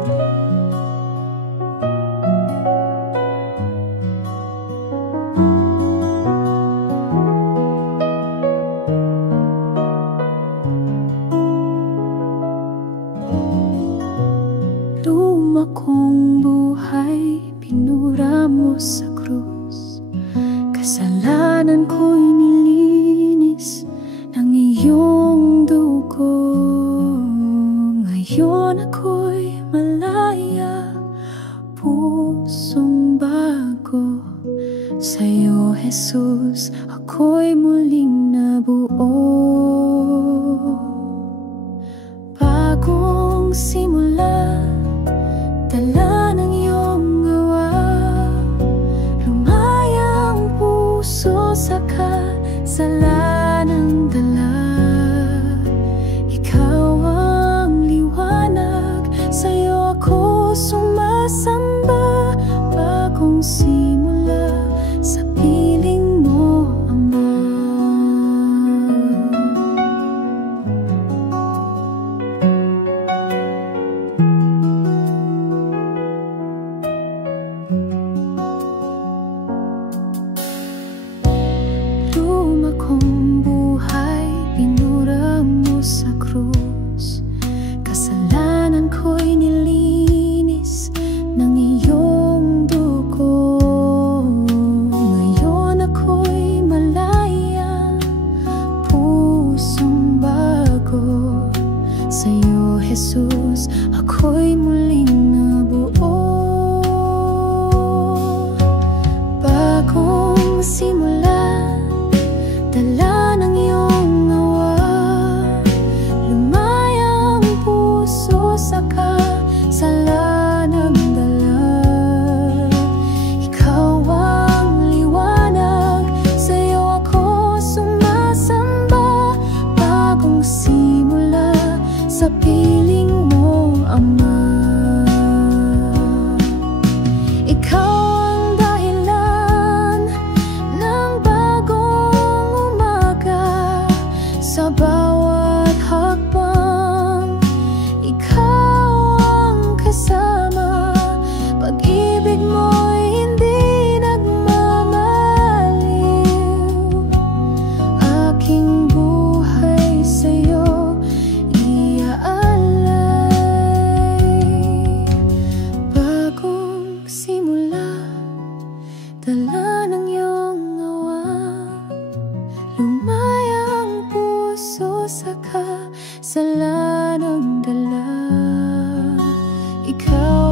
Luma kong buhay, pinura mo sa krus. Kasalanan ko'y nilinis ng iyong dugo. Ngayon ako'y malaya, pusong bago. Sa'yo, Jesus, ako'y muling nabuo. Bagong simula, dala ng iyong awa. Lumayang puso sa kasalanang dala. Ikaw ang liwanag, sa'yo ako sumasamba. Bagong simula sa piling mo, Ama. Luma kong buhay, pinura mo sa krus. Kasalanan ko'y nilinis ng iyong dugo. Ngayon ako'y malaya, pusong bago. Sa'yo, Jesus, ako'y muling nabuo. Bagong simula, dala ng iyong awa. Lumayang puso sa kasalanang dala. Ikaw ang liwanag, sa'yo ako sumasamba. Bagong simula sa piling mo, Ama. Ikaw ang dahilan ng bagong umaga. Sa bawat hakbang, ikaw ang kasama. Pag-ibig mo'y hindi nagmamaliw. Aking buhay sa'yo iaalay. Bagong simula, dala ng iyong awa. Lumayang puso sa kasalanang dala. Ikaw